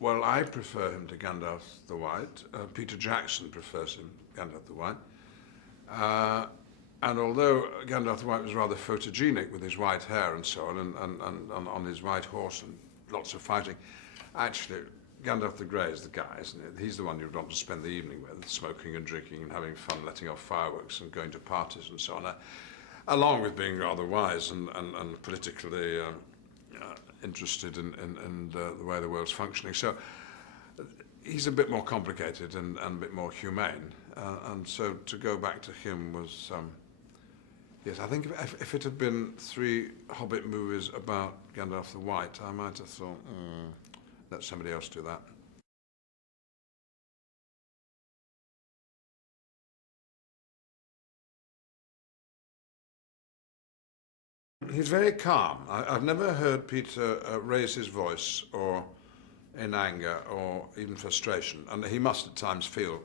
Well, I prefer him to Gandalf the White. Peter Jackson prefers him, Gandalf the White. Uh, and although Gandalf the White was rather photogenic with his white hair and so on, and on his white horse and lots of fighting, actually, Gandalf the Grey is the guy, isn't it? He's the one you'd want to spend the evening with, smoking and drinking and having fun, letting off fireworks and going to parties and so on, along with being rather wise and politically interested in the way the world's functioning. So he's a bit more complicated and a bit more humane. And so to go back to him was, yes, I think if it had been 3 Hobbit movies about Gandalf the White, I might have thought, let somebody else do that. He's very calm. I've never heard Peter raise his voice or in anger or even frustration. And he must at times feel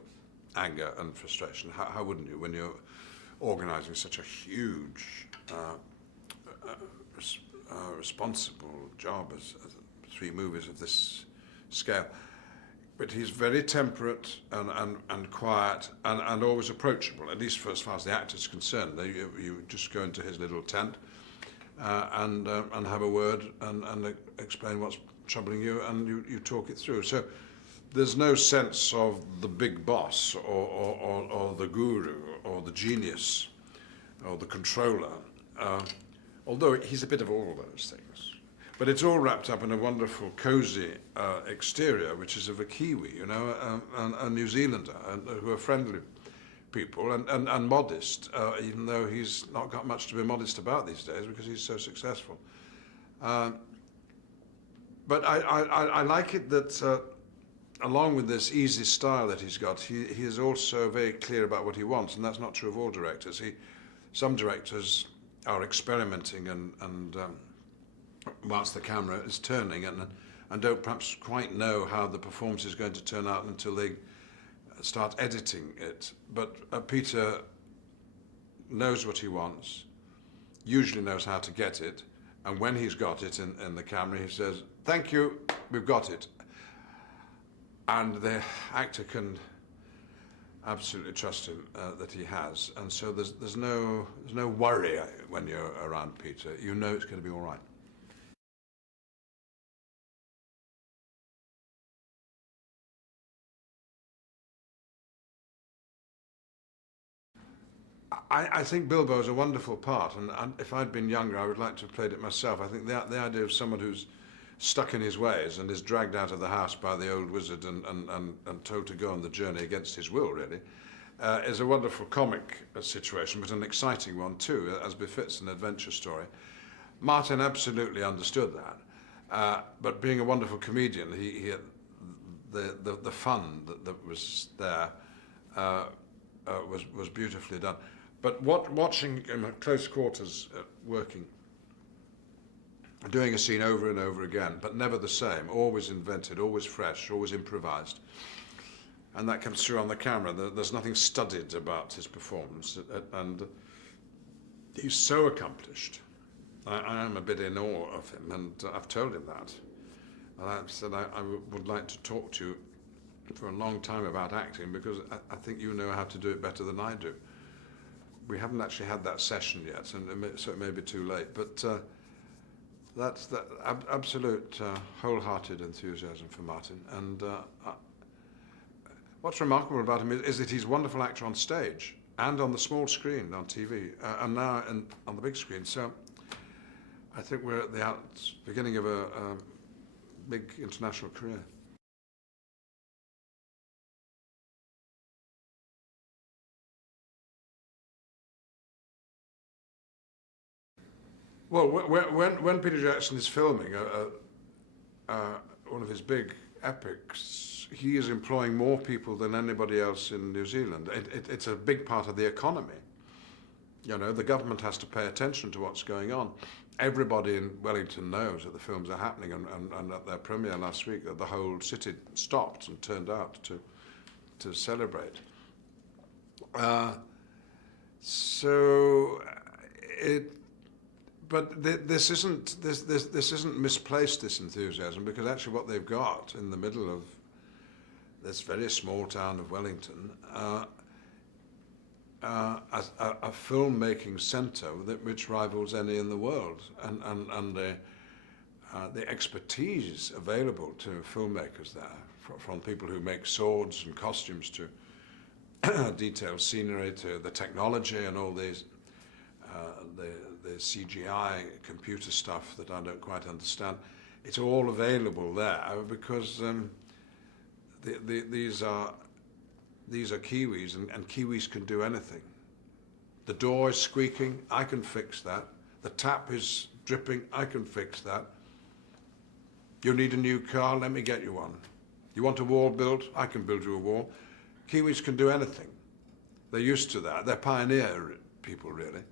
anger and frustration. How wouldn't you when you're organising such a huge, responsible job as 3 movies of this scale? But he's very temperate and quiet and always approachable, at least for as far as the actor's concerned. You just go into his little tent and have a word and explain what's troubling you, and you talk it through. So there's no sense of the big boss or the guru or the genius or the controller, although he's a bit of all those things. But it's all wrapped up in a wonderful, cosy exterior, which is of a Kiwi, you know, a New Zealander, who are friendly people and modest, even though he's not got much to be modest about these days because he's so successful. But I like it that along with this easy style that he's got, he is also very clear about what he wants, and that's not true of all directors. Some directors are experimenting and whilst the camera is turning and don't perhaps quite know how the performance is going to turn out until they start editing it. But Peter knows what he wants, usually knows how to get it, and when he's got it in the camera, he says, "Thank you, we've got it." And the actor can absolutely trust him that he has, and so there's no worry when you're around Peter. You know it's going to be all right. I think Bilbo is a wonderful part, and if I'd been younger, I would like to have played it myself. I think the idea of someone who's stuck in his ways and is dragged out of the house by the old wizard and told to go on the journey against his will, really, is a wonderful comic situation, but an exciting one too, as befits an adventure story. Martin absolutely understood that, but being a wonderful comedian, he the fun that was there was beautifully done. But watching him at close quarters working, doing a scene over and over again, but never the same, always invented, always fresh, always improvised. And that comes through on the camera. There's nothing studied about his performance, and he's so accomplished. I am a bit in awe of him, and I've told him that. And I've said I would like to talk to you for a long time about acting, because I think you know how to do it better than I do. We haven't actually had that session yet, and so it may be too late, but that's the absolute wholehearted enthusiasm for Martin. And what's remarkable about him is that he's a wonderful actor on stage and on the small screen on TV, and now on the big screen. So I think we're at the beginning of a big international career. Well, when Peter Jackson is filming one of his big epics, he is employing more people than anybody else in New Zealand. It's a big part of the economy. You know, the government has to pay attention to what's going on. Everybody in Wellington knows that the films are happening, and at their premiere last week, that the whole city stopped and turned out to celebrate. So it but this isn't misplaced, this enthusiasm, because actually what they've got in the middle of this very small town of Wellington, a filmmaking centre which rivals any in the world, and the expertise available to filmmakers there, from people who make swords and costumes to detailed scenery, to the technology and all these, the CGI computer stuff that I don't quite understand. It's all available there because these are Kiwis, and Kiwis can do anything. The door is squeaking, I can fix that. The tap is dripping, I can fix that. You need a new car, let me get you one. You want a wall built, I can build you a wall. Kiwis can do anything. They're used to that. They're pioneer people, really.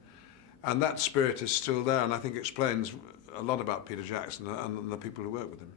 And that spirit is still there, and I think explains a lot about Peter Jackson and the people who work with him.